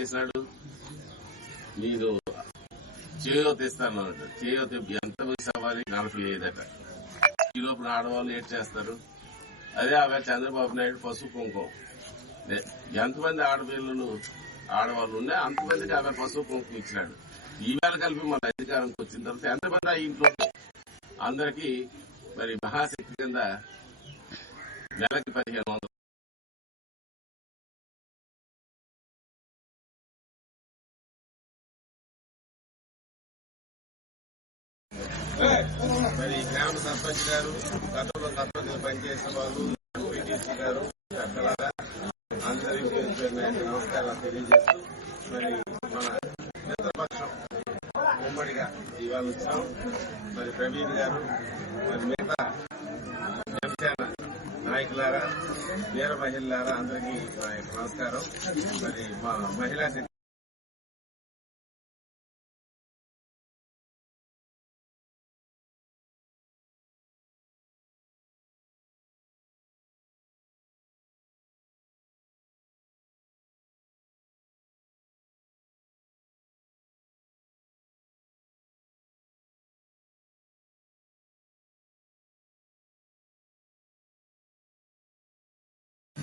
చేసినాడు? నీకు చేయో తెస్తాను అన్నాడు చేయో ఎంత వయసు అవ్వాలి నలభై ఈ లోపల ఆడవాళ్ళు ఏం చేస్తారు? అదే ఆమె చంద్రబాబు నాయుడు పసుపు కుంకుమ. ఎంతమంది ఆడపిల్లలు ఆడవాళ్ళు ఉన్నాయి అంతమందికి ఆమె పసుపు కుంకుమ ఇచ్చినాడు. ఈవేళ కలిపి మన అధికారంకి వచ్చిన తర్వాత ఎంతమంది ఆ ఇంట్లో అందరికీ మరి మహాశక్తి కింద నెలకి పదిహేను వందలు. మరి గ్రామ సర్పంచ్ గారు గతంలో సర్పంచ్ పనిచేసిన వాళ్ళు ఎంపీటీసీ గారు అందరికీ నమస్కారాలు తెలియజేస్తూ మరి మన మిత్రపక్షం ఉమ్మడిగా ఇవాళ వచ్చాం మరి ప్రవీణ్ గారు మరి మిగతా జనసేన నాయకులారా వీర మహిళలారా అందరికీ నా నమస్కారం. మరి మా మహిళా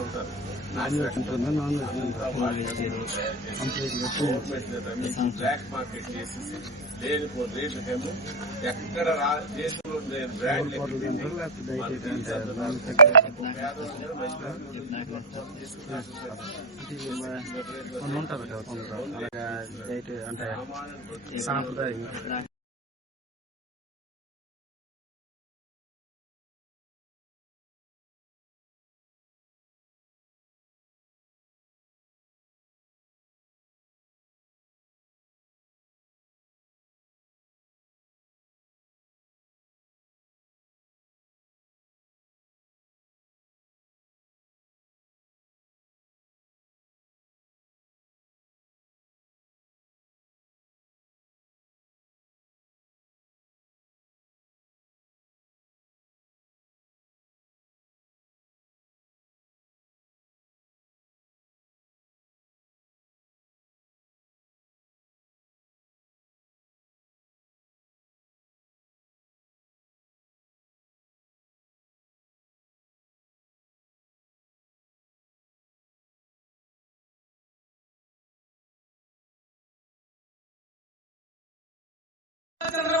ఉంటారు బ్లాక్ మార్కెట్ చేసేసి రేట్లకేమో ఎక్కడ దేశంలో బ్రాండ్ కొన్ని ఉంటారు కదా అంటే సాంప్రదాయంగా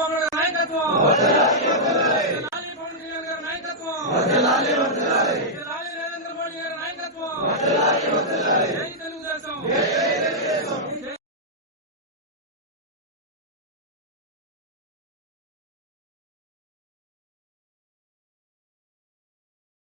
చంద్రబాబు నాయుడు నాయకత్వం వర్ధిల్లాలి పవన్ కళ్యాణ్ గారి నాయకత్వం